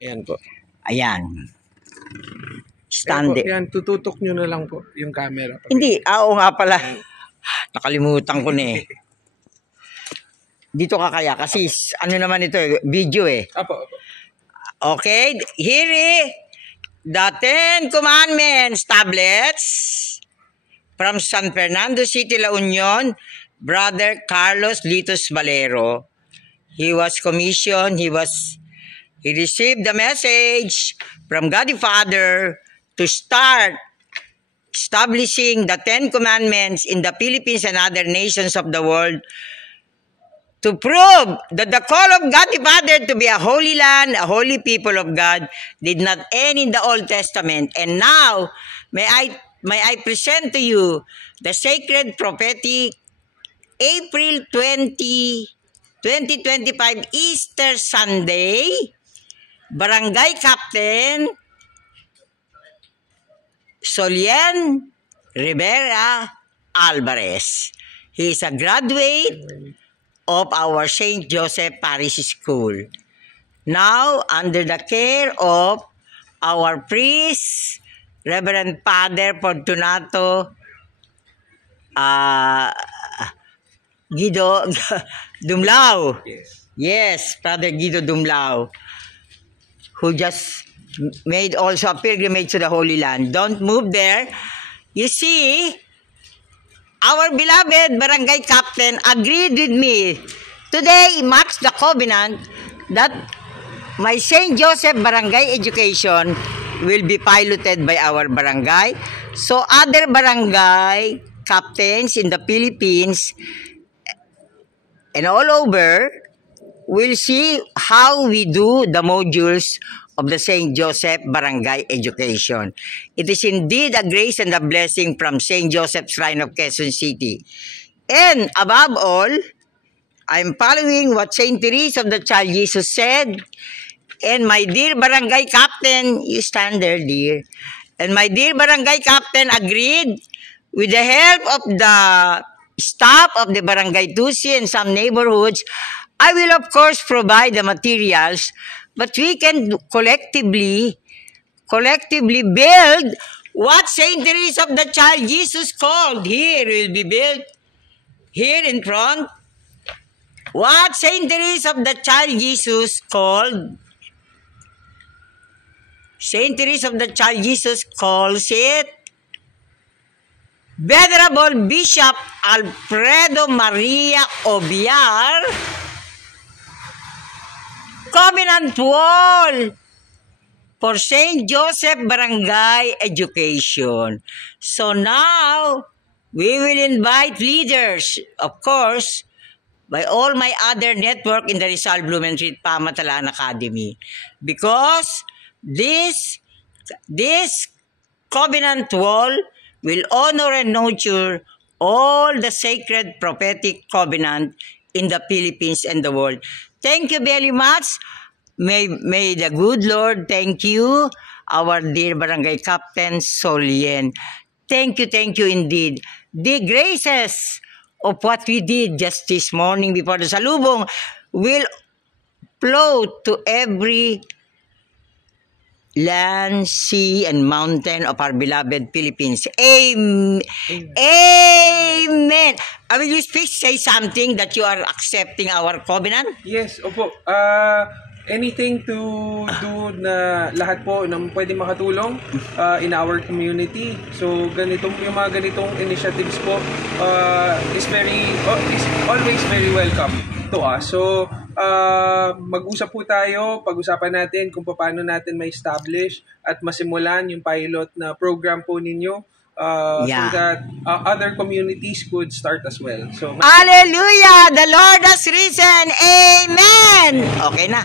Ayan po. Ayan. Stand. Yan, tututok nyo na lang po yung camera. Hindi, oo nga pala. Nakalimutan ko na eh. Dito ka kaya kasi ano naman ito eh, video eh. Apo. Okay, here the 10 Commandments tablets from San Fernando City, La Union, Brother Carlos Litos Valero. He was commissioned, he received the message from God the Father to start establishing the 10 Commandments in the Philippines and other nations of the world to prove that the call of God the Father to be a holy land, a holy people of God, did not end in the Old Testament. And now, may I present to you the sacred prophetic April 2025 Easter Sunday, Barangay Captain Solien Rivera Alvarez. He is a graduate of our St. Joseph Parish School. Now, under the care of our priest, Reverend Father Fortunato Guido Dumlao. Yes, Father Guido Dumlao, who just made also a pilgrimage to the Holy Land. Don't move there. You see, our beloved barangay captain agreed with me. Today marks the covenant that my St. Joseph Barangay Education will be piloted by our barangay. So other barangay captains in the Philippines and all over will see how we do the modules of the St. Joseph Barangay Education. It is indeed a grace and a blessing from St. Joseph's Shrine of Quezon City. And above all, I'm following what St. Teresa of the Child Jesus said. And my dear Barangay Captain, you stand there, dear. And my dear Barangay Captain agreed with the help of the staff of the Barangay Tusi and some neighborhoods. I will of course provide the materials, but we can collectively build what St. Teresa of the Child Jesus called. Here will be built, here in front, what St. Teresa of the Child Jesus called. St. Teresa of the Child Jesus calls it Venerable Bishop Alfredo Maria Obiar Covenant Wall for St. Joseph Barangay Education. So now, we will invite leaders, of course, by all my other network in the Rizal Blumentritt Pamatalaan Academy. Because this covenant wall will honor and nurture all the sacred prophetic covenant in the Philippines and the world. Thank you very much. May the good Lord thank you, our dear Barangay Captain Solien. Thank you indeed. The graces of what we did just this morning before the salubong will flow to every land, sea, and mountain of our beloved Philippines. Amen. Amen. Will you please say something that you are accepting our covenant? Yes, opo. Anything to do na lahat po na pwede makatulong in our community. So yung mga ganitong initiatives po is always very welcome to us. So mag-usap po tayo, pag-usapan natin kung paano natin ma-establish at masimulan yung pilot na program po ninyo. So that other communities could start as well. So, hallelujah! The Lord has risen! Amen! Okay na.